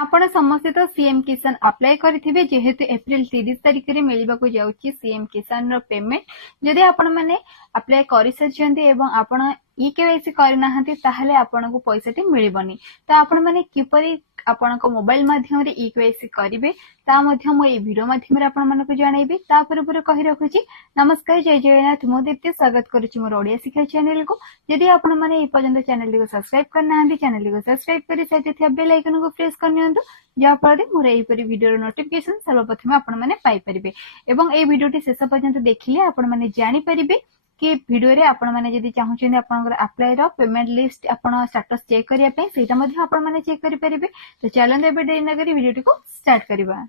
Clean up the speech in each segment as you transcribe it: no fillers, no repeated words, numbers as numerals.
आपण समस्ते तो सीएम किसान अप्लाई करिथिबे जेहेतु एप्रिल 30 तारिख रे मिलिबाकू जाउची सीएम किसान रो पेमेंट। जदि आपण माने अप्लाई करि सचंती एवं आपण ईकेवाईसी करनाहंती ताहले आपनको पैसाटी मिलिबनी। तो आपण माने किपरि आपनको मोबाइल माध्यम रे ईकेवाईसी करिवे ता मध्य मो ए वीडियो माध्यम रे आपण मानको जणाइबे। ता पूर्व कहि रखुची नमस्कार जय जगन्नाथ मो दीप्ति स्वागत करूची मोर ओडिया शिक्षा चैनल को। जदि आपण माने ए पर्यंत चैनल को सब्सक्राइब करनाहंती चैनल को सब्सक्राइब करि साथे थिया बेल आइकन को प्रेस करनियंतु जा फଳରେ मोर एपरि वीडियो नोटिफिकेशन सर्वप्रथम आपण माने पाई परिबे एवं ए वीडियोटी शेष पर्यंत देखिले आपण माने जानि परिबे कि वीडियो रे आपण माने जदि चाहउछन आपनकर अप्लाई रो पेमेंट लिस्ट आपण स्टेटस चेक करिया पे सेटा मध्ये आपण माने चेक करि परिबे। तो चलन एबे देरी न करी वीडियोटी को स्टार्ट करिबा।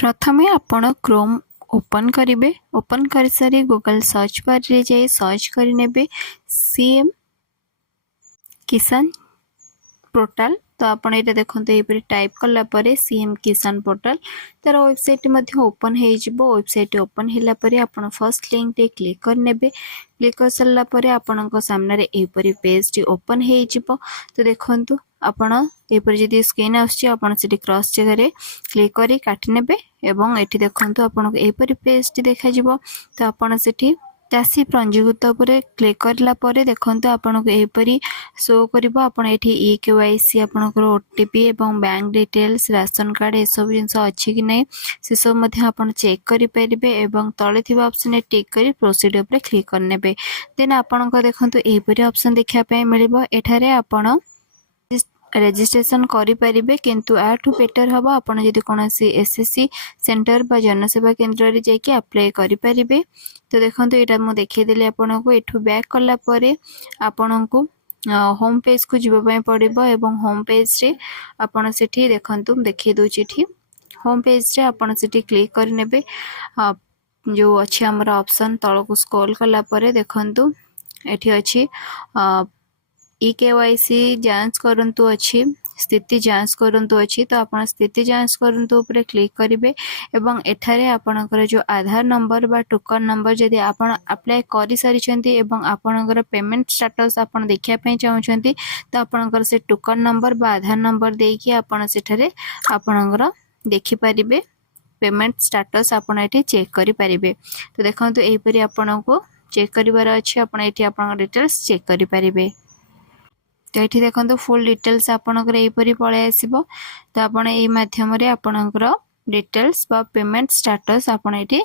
प्रथमे आपण क्रोम ओपन करिवे। ओपन करि सारी गूगल सर्च बार रे जाई सर्च करि नेबे सीएम किसान पोर्टल। तो आपण एटा देखंतु एपरि टाइप करला परे सीएम किसान पोर्टल तार वेबसाइट मध्ये ओपन हे जिवो। वेबसाइट ओपन हैला परे आपण फर्स्ट लिंक रे क्लिक कर नेबे। क्लिक कर सल्ला परे आपनक सामने रे एपरि पेज टी ओपन हे जिवो। तो देखंतु आपण एपरि जदी स्क्रीन आछी आपण सिटी क्रॉस जगह रे क्लिक करी काटि नेबे एवं एठी देखंतु आपनक एपरि पेज टी देखा जिवो। तो आपण सिटी चासी पंजीकृत उपरे क्लिक करला परे देखंतु आपनको एपरि शो करिवो। आपण एठी ईकेवाईसी आपनकर ओटीपी एवं बैंक डिटेल्स राशन कार्ड ए सब जिंस अछि कि नै से सब मध्ये आपण चेक करि परिबे एवं तळे थिबा ऑप्शन टिक करी प्रोसीड उपरे क्लिक करनेबे। देन आपनको देखंतु एपरि ऑप्शन देखा पे मिलिबो। एठारे आपण रजिस्ट्रेशन करि परिबे किंतु आठु बेटर हबो आपण जदि कोनोसी एसएससी सेंटर बा जनसेवा केंद्र रे जाके अप्लाई करि परिबे। तो देखंतु एटा मो देखै देले आपनको एठु बैक करला परे आपनको होम पेज को जिबा पय पड़िबो एवं होम पेज रे आपण सेठी देखंतु देखै दोछि एठी होम पेज रे आपण सेठी क्लिक कर नेबे। जो अछि हमर ऑप्शन तळको स्क्रॉल करला परे देखंतु एठी अछि ईकेवाईसी जांच करंतु अछि स्थिति जांच करंतु अछि। तो आपण स्थिति जांच करंतु ऊपर क्लिक करिवे एवं एठारे आपनकर जो आधार नंबर बा टोकन नंबर जदि आपण अप्लाई करि सारिछंती एवं आपनकर पेमेंट स्टेटस आपण देखिया पय चाहउछंती तो आपनकर से टोकन नंबर बा आधार नंबर देकी आपण सेठारे आपनकर देखि परिबे पेमेंट स्टेटस आपण एठी चेक करि परिबे। तो देखंतु एपरि आपनको चेक करिवार अछि आपण एठी आपन डिटेल्स चेक करि परिबे। तो ये देखो फुल डिटेल्स आपनकर एपरि पळे आसीबो। तो आपण ए माध्यम रे आपनकर डिटेल्स बा पेमेंट स्टेटस आपण एठी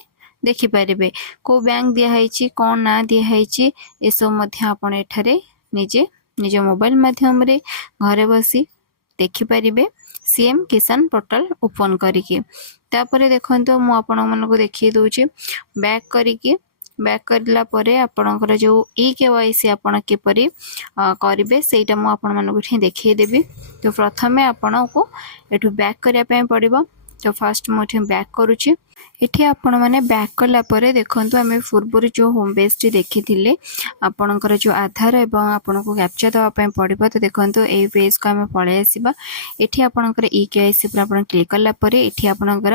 देखि परिबे। को बैंक दिया हैछि कोन ना दिया हैछि ए सब मध्ये आपण एठारे निज मोबाइल माध्यम रे घरे बसी देखि परिबे सीएम किसान पोर्टल ओपन करिके। तापरे देखंतो मु आपण मनको देखि दोछि बैक करिके। बैक करला परे आपनकर जो ईकेवाईसी आपण किपरि करिवे सेटा मु आपण मानको ठी देखै देबी। तो प्रथमे आपनको एठु बैक करिया पय पड़िबो। तो फर्स्ट मु ठी बैक करूची। एठी आपण माने बैक करला परे देखंतु हमें पूर्व जो होम पेज टी देखिथिले आपनकर जो आधार एवं आपनको कैप्चा दवा पय पड़िबो। तो देखंतु ए पेज को हमें पळे आसीबा। एठी आपनकर ईकेवाईसी पर आपण क्लिक करला परे एठी आपनकर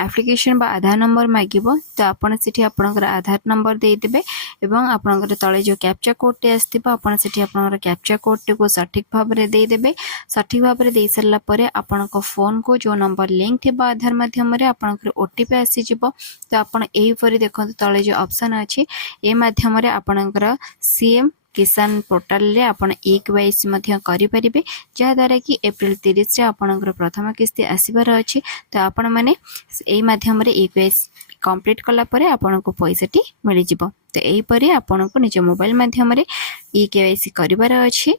एप्लिकेशन बा आधार नंबर मागिबो। तो आपण सेठी आपनकर आधार नंबर दे देबे एवं आपनकर तळे जो कैप्चा कोड टे आस्तिबा आपण सेठी आपनकर कैप्चा कोड टे को सटीक भाव रे दे देबे। सटीक भाव रे देई सरला परे आपनको फोन को जो नंबर लिंक थिबा आधार माध्यम रे आपनकर ओटीपी आसी जिवो। तो आपण एही परि देखंतु तळे जो ऑप्शन अछि ए माध्यम रे आपनकर सीएम किसान पोर्टल रे आपण ईकेवाईसी मध्य करि परिबे जा द्वारा कि एप्रिल 30 रे आपनकर प्रथम किस्ती आसीबार अछि। तो आपण माने एही माध्यम रे ईकेवाईसी कंप्लीट कला परे आपनको पैसाटी मिलि जिवो। तो एही परि आपनको निज मोबाइल माध्यम रे ईकेवाईसी करिबार अछि।